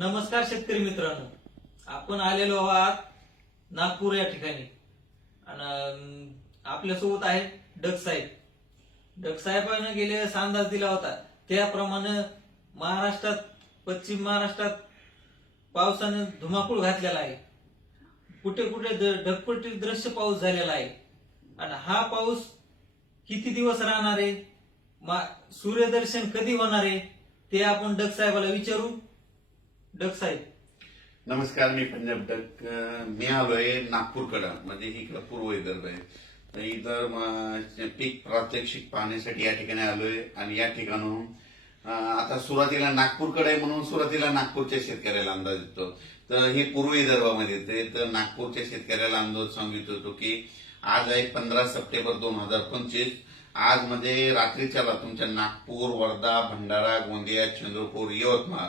नमस्कार शेतकरी मित्रांनो. आपण आलेलो आहात नागपूर या ठिकाणी. आणि आपल्यासोबत आहे डग साहेब. डग साहेबांना गेले अंदाज दिला होता. त्याप्रमाणे महाराष्ट्रात पश्चिम महाराष्ट्रात पावसानं धुमाकूळ घातलेला आहे. कुठे कुठे द- दृश्य पाऊस झालेला आहे. आणि हा पाऊस किती दिवस राहणार आहे? मा- सूर्यदर्शन कधी होणार आहे? ते आपण डग साहेबाला विचारू. डग साहेब. नमस्कार मी पंजाब डक मी आलोय नागपूरकडं म्हणजे इकडं पूर्व विदर्भ आहे. इतर पीक प्रात्यक्षिक पाहण्यासाठी या ठिकाणी आलोय आणि या ठिकाणून आता सुरुवातीला नागपूरकडे म्हणून सुरुवातीला नागपूरच्या शेतकऱ्याला अंदाज येतो. तर हे पूर्व विदर्भामध्ये येते. तर नागपूरच्या शेतकऱ्याला अंदाज सांगित होतो की आज आहे पंधरा सप्टेंबर दोन हजार पंचवीस. आज म्हणजे रात्रीच्याला तुमच्या नागपूर वर्धा भंडारा गोंदिया चंद्रपूर यवतमाळ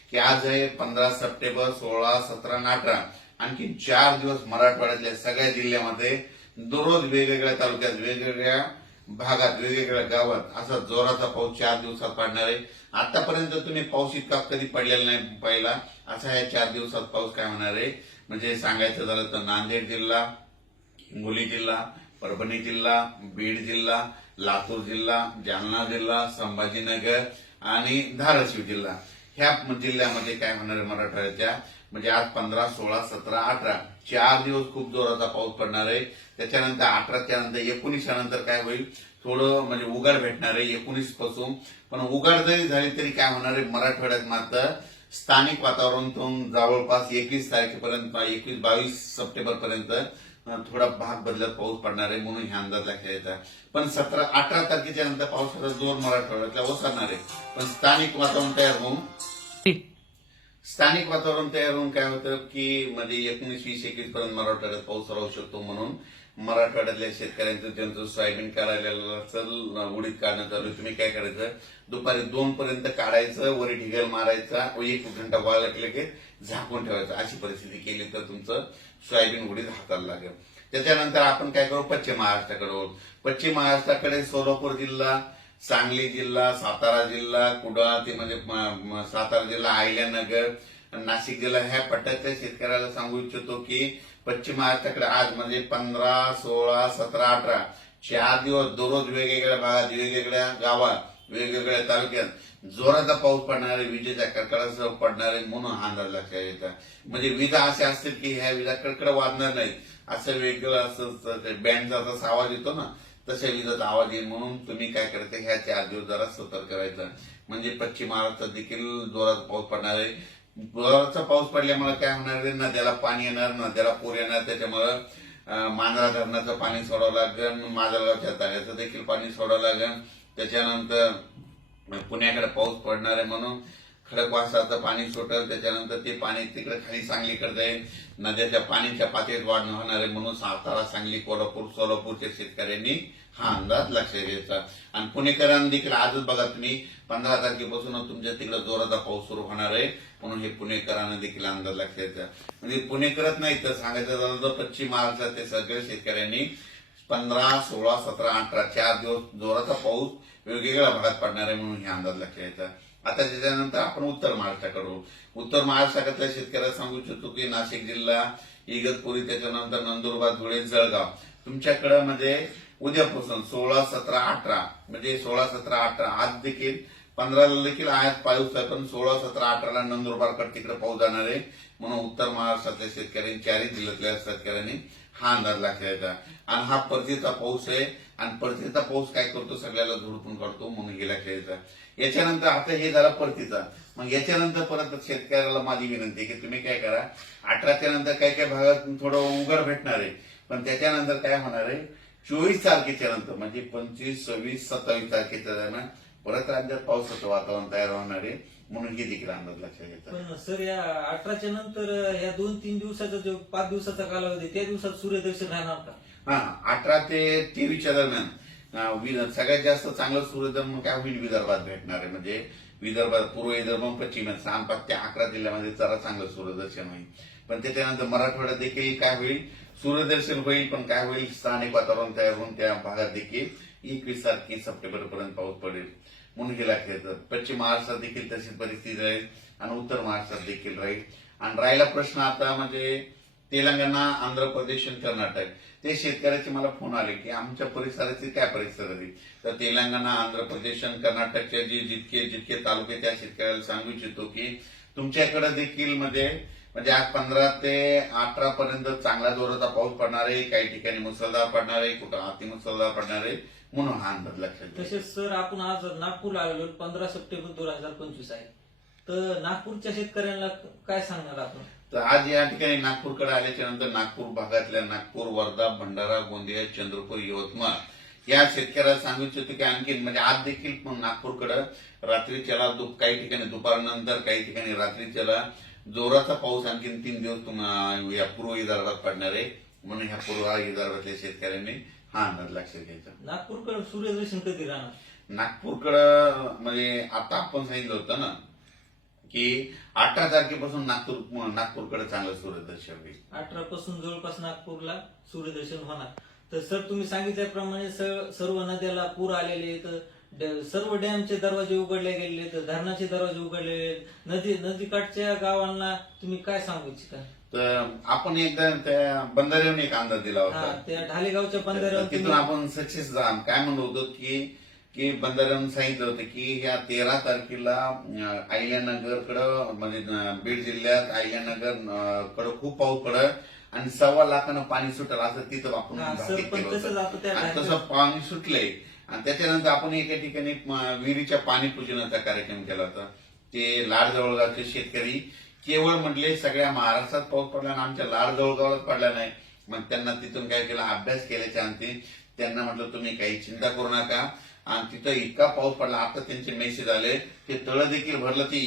की आज आहे पंधरा सप्टेंबर सोळा सतरा आणि अठरा. आणखी चार दिवस मराठवाड्यातल्या सगळ्या जिल्ह्यामध्ये दररोज वेगवेगळ्या तालुक्यात वेगवेगळ्या भागात वेगवेगळ्या गावात असा जोराचा पाऊस चार दिवसात पडणार आहे. आतापर्यंत तुम्ही पाऊस इतका कधी पडलेला नाही पहिला. असा या चार दिवसात पाऊस काय होणार आहे? म्हणजे सांगायचं झालं तर नांदेड जिल्हा हिंगोली जिल्हा परभणी जिल्हा बीड जिल्हा लातूर जिल्हा जालना जिल्हा संभाजीनगर आणि धाराशिव जिल्हा. ह्या जिल्ह्यामध्ये काय होणार आहे मराठवाड्याच्या म्हणजे आज पंधरा सोळा सतरा अठरा चार दिवस खूप जोराचा पाऊस पडणार आहे. त्याच्यानंतर अठराच्या नंतर एकोणीसच्या नंतर काय होईल? थोडं म्हणजे उघाड भेटणार आहे एकोणीसपासून. पण उघाड जरी झाली तरी काय होणार आहे? मराठवाड्यात मात्र स्थानिक वातावरणातून जवळपास एकवीस तारखेपर्यंत एकवीस बावीस सप्टेंबर पर्यंत थोडा भाग बदलत पाऊस पडणार आहे म्हणून ह्या अंदाज लक्षात येतात पण सतरा अठरा तारखेच्या नंतर पावसाचा जोर मराठवाड्यातला ओसरणार आहे. पण स्थानिक वातावरण तयार होऊन स्थानिक वातावरण तयार होऊन काय होतं की म्हणजे एकोणीस वीस एकवीस पर्यंत मराठवाड्यात पाऊस राहू शकतो म्हणून मराठवाड्यातल्या शेतकऱ्यांचं ज्यांचं सोयाबीन काढायला उडीत उडीद काढणं चालू तुम्ही काय करायचं? दुपारी दोन पर्यंत काढायचं वरी ढिगल मारायचा व एक घंटा वाळला की झाकून ठेवायचं. अशी परिस्थिती केली तर तुमचं सोयाबीन उडीद हाताला लागेल. त्याच्यानंतर आपण काय करू? पश्चिम महाराष्ट्राकडे पश्चिम महाराष्ट्राकडे सोलापूर जिल्हा सांगली जिल्हा सातारा जिल्हा कुडाळ ते म्हणजे सातारा जिल्हा अहिल्यानगर नाशिक जिल्हा ह्या पट्ट्यातल्या शेतकऱ्याला सांगू इच्छितो की पश्चिम महाराष्ट्राकडे आज म्हणजे पंधरा सोळा सतरा अठरा चार दिवस दररोज वेगवेगळ्या भागात वेगवेगळ्या गावात वेगवेगळ्या तालुक्यात जोराचा पाऊस पडणारे विजेच्या कडकडासह पडणार आहे म्हणून हा अंदाज लक्षात येतात म्हणजे विजा असे असतील की ह्या विजा कडकड वाजणार नाही. असं वेगळं असं बँडचा जसा आवाज येतो ना तशा विजाचा आवाज येईल म्हणून तुम्ही काय करते ह्या चार दिवस जरा सतर्क करायचं म्हणजे पश्चिम महाराष्ट्रात देखील जोरात पाऊस पडणार आहे. जोराचा पाऊस पडल्यामुळे काय होणार आहे? नद्याला पाणी येणार नद्याला पूर येणार. त्याच्यामुळं मांजरा धरणाचं पाणी सोडावं लागेल. माजलगावच्या तळ्याचं देखील पाणी सोडावं लागेल. त्याच्यानंतर पुण्याकडे पाऊस पडणार आहे म्हणून खडकवासाचं पाणी सुटेल त्याच्यानंतर ते पाणी तिकडे खाली सांगलीकडे जाईल. नद्याच्या पाण्याच्या पातळीत वाढ होणार आहे म्हणून सातारा सांगली कोल्हापूर सोलापूरच्या शेतकऱ्यांनी हा अंदाज लक्षात घ्यायचा आणि पुणेकरांनी देखील आजच बघा तुम्ही पंधरा तारखेपासून तुमच्या तिकडे जोराचा पाऊस सुरू होणार आहे. म्हणून हे पुणेकरांना देखील अंदाज लक्षात घ्यायचा म्हणजे पुणेकरच नाही तर सांगायचं झालं तर पश्चिम महाराष्ट्रात ते सगळ्या शेतकऱ्यांनी पंधरा सोळा सतरा अठरा चार दिवस जोराचा पाऊस वेगवेगळ्या भागात पडणार आहे म्हणून हे अंदाज लक्षात द्यायचा. आता त्याच्यानंतर आपण उत्तर महाराष्ट्राकडून उत्तर महाराष्ट्रातल्या शेतकऱ्याला सांगू इच्छितो की नाशिक जिल्हा इगतपुरी त्याच्यानंतर नंदुरबार धुळे जळगाव. तुमच्याकडे म्हणजे उद्यापासून सोळा सतरा अठरा म्हणजे सोळा सतरा अठरा आज देखील पंधराला देखील आयात पाऊस आहे पण सोळा सतरा अठराला नंदुरबारकडे तिकडे पाऊस जाणार आहे. म्हणून उत्तर महाराष्ट्रातल्या शेतकऱ्यांनी चारही जिल्ह्यातल्या शेतकऱ्यांनी हा अंदाज लागला आणि हा परतीचा पाऊस आहे. आणि परतीचा पाऊस काय करतो? सगळ्याला झोडपून काढतो म्हणून गेला लक्षात याच्यानंतर आता हे झाला परतीचा. मग याच्यानंतर परत शेतकऱ्याला माझी विनंती की तुम्ही काय करा अठराच्या नंतर काही काही भागात थोडं उघड भेटणार आहे पण त्याच्यानंतर काय होणार आहे? चोवीस तारखेच्या नंतर म्हणजे पंचवीस सव्वीस सत्तावीस तारखेच्या दरम्यान परत राज्यात पावसाचं वातावरण तयार होणार आहे म्हणून हे देखील अंदाज लक्षात घेतात सर या अठराच्या नंतर या दोन तीन दिवसाचा जो पाच दिवसाचा कालावधी त्या दिवसात सूर्यदर्शन राहणार का? हा अठरा ते तेवीसच्या दरम्यान. सगळ्यात जास्त चांगलं सूर्यदर्शन काय होईल विदर्भात भेटणार आहे. म्हणजे विदर्भात पूर्व विदर्भ पश्चिम सहा पाच ते अकरा जिल्ह्यामध्ये जरा चांगलं सूर्यदर्शन होईल. पण त्याच्यानंतर मराठवाड्यात देखील काय होईल? सूर्यदर्शन होईल पण काय होईल? स्थानिक वातावरण तयार होऊन त्या भागात देखील एकवीस तारखे सप्टेंबर पर्यंत पाऊस पडेल म्हणून हे लक्षात पश्चिम महाराष्ट्रात देखील तशी परिस्थिती राहील आणि उत्तर महाराष्ट्रात देखील राहील. आणि राहिला प्रश्न आता म्हणजे तेलंगणा आंध्र प्रदेश आणि कर्नाटक. ते शेतकऱ्याचे मला फोन आले की आमच्या परिसराची काय परिसर आहे? तर तेलंगणा आंध्र प्रदेश आणि कर्नाटकचे जे जितके जितके तालुके त्या शेतकऱ्याला सांगू इच्छितो की तुमच्याकडे देखील म्हणजे म्हणजे आज पंधरा ते अठरा पर्यंत चांगला जोराचा पाऊस पडणार आहे. काही ठिकाणी मुसळधार पडणार आहे कुठं अतिमुसळधार पडणार आहे. म्हणून हा अंदाज लक्षात तसेच सर आपण आज नागपूरला आलेलो पंधरा सप्टेंबर दोन हजार पंचवीस आहे. तर नागपूरच्या शेतकऱ्यांना काय सांगणार आपण? तर आज या ठिकाणी नागपूरकडे आल्याच्यानंतर नागपूर भागातल्या नागपूर वर्धा भंडारा गोंदिया चंद्रपूर यवतमाळ या शेतकऱ्याला सांगू इच्छितो की आणखी म्हणजे आज देखील नागपूरकडे रात्रीच्याला दु- काही ठिकाणी दुपारनंतर काही ठिकाणी रात्रीच्याला जोराचा पाऊस आणखीन तीन दिवस या पूर्व विदर्भात पडणार आहे. म्हणून ह्या पूर्व विदर्भातल्या शेतकऱ्यांनी हा अंदाज लक्षात घ्यायचा. नागपूरकडे सूर्यदर्शन कधी राहणार? नागपूरकडं म्हणजे आता आपण सांगितलं होतं ना की अठरा तारखेपासून नागपूर नागपूरकडे चांगलं सूर्यदर्शन होईल. अठरा पासून जवळपास नागपूरला सूर्यदर्शन होणार. तर सर तुम्ही सांगितल्याप्रमाणे सर्व नद्याला पूर आलेले आहेत. ड- सर्व डॅमचे दरवाजे उघडले गेलेले आहेत. धरणाचे दरवाजे उघडलेले नदी नदीकाठच्या गावांना तुम्ही काय सांगू इच्छिता? तर आपण एकदा त्या बंधाऱ्यावर एक अंदाज दिला होता. त्या ढालेगावच्या बंधाऱ्यावर तिथून आपण सक्सेस जा काय म्हणलो होतो की की बंधाऱ्यानं सांगितलं होतं की ह्या तेरा तारखेला अहिल्यानगरकडं म्हणजे बीड जिल्ह्यात अहिल्यानगर अं, कडं खूप पाऊस पडत आणि सव्वा लाखानं पाणी सुटल असं तिथं आपण तसं पाणी सुटलंय. आणि त्याच्यानंतर आपण एका ठिकाणी विहिरीच्या पाणी पूजनाचा कार्यक्रम केला होता. ते लाड जवळगावचे शेतकरी केवळ म्हटले सगळ्या महाराष्ट्रात पाऊस पडला आणि आमच्या लाड जवळगावात पडला नाही. मग त्यांना तिथून काय केलं? अभ्यास केल्याच्या अंती त्यांना म्हटलं तुम्ही काही चिंता करू नका. आणि तिथं इतका पाऊस पडला. आता त्यांचे मेसेज आले ते तळ देखील भरलं ते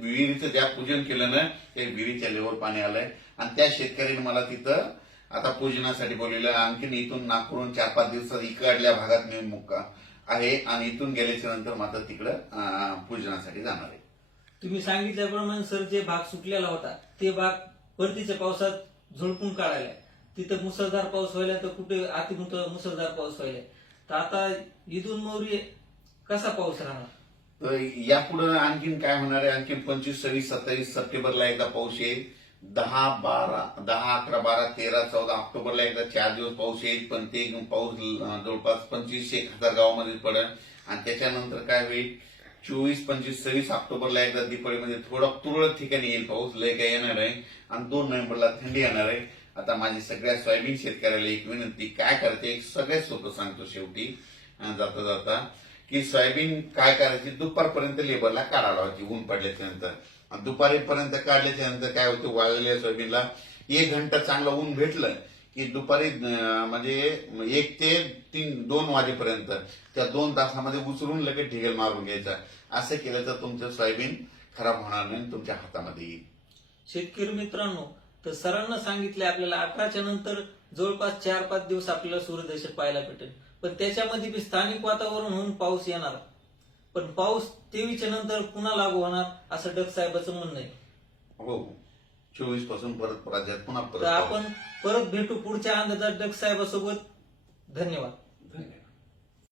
विहिरीचं ज्या पूजन केलं ना ते विहिरीच्या लेवर पाणी आलंय. आणि त्या शेतकऱ्यांनी मला तिथं आता पूजनासाठी बोललेलं आणखीन इथून नागपूरहून चार पाच दिवसात इकडल्या भागात मी मुक्का आहे. आणि इथून गेल्याच्यानंतर मात्र तिकडं पूजनासाठी जाणार आहे. तुम्ही सांगितल्याप्रमाणे सर जे भाग सुटलेला होता ते भाग परतीच्या पावसात झोडपून काढायला. तिथं मुसळधार पाऊस व्हायला तर कुठे अति मुसळधार पाऊस व्हायला. तर आता इथून मोरी कसा पाऊस राहणार? तर यापुढे आणखीन काय होणार आहे? आणखीन पंचवीस सव्वीस सत्तावीस सप्टेंबरला एकदा पाऊस येईल. दहा बारा दहा अकरा बारा तेरा चौदा ऑक्टोबरला एकदा चार दिवस पाऊस येईल. पण ते पाऊस जवळपास पंचवीस एक हजार गावामध्ये पडेल. आणि त्याच्यानंतर काय होईल? चोवीस पंचवीस सव्वीस ऑक्टोबरला एकदा दिपाळीमध्ये थोडा तुरळक ठिकाणी येईल पाऊस. लय काय येणार आहे आणि दोन नोव्हेंबरला थंडी येणार आहे. आता माझी सगळ्या सोयाबीन शेतकऱ्याला एक विनंती काय करते? एक सगळ्यात सोपं सांगतो शेवटी. जाता जाता की सोयाबीन काय करायची? दुपारपर्यंत लेबरला काढा लावायची ऊन पडल्याच्या नंतर दुपारीपर्यंत काढल्याच्या नंतर काय होतं? वाळलेल्या सोयाबीनला एक घंटा चांगलं ऊन भेटलं की दुपारी म्हणजे एक ते तीन दोन वाजेपर्यंत त्या दोन तासामध्ये उचलून लगेच ढिगेल मारून घ्यायचा. असं केलं तर तुमचं सोयाबीन खराब होणार नाही तुमच्या हातामध्ये येईल. शेतकरी मित्रांनो तर सरांना सांगितले आपल्याला अठराच्या नंतर जवळपास चार पाच दिवस आपल्याला सूर्यदर्शन पाहायला भेटेल. पण त्याच्यामध्ये बी स्थानिक वातावरण होऊन पाऊस येणार. पण पाऊस तेवीसच्या नंतर पुन्हा लागू होणार असं डग साहेबाचं म्हणणं आहे. हो. चोवीसपासून परत राज्यात पुन्हा तर आपण परत भेटू पुढच्या अंदाजात डग साहेबासोबत. धन्यवाद.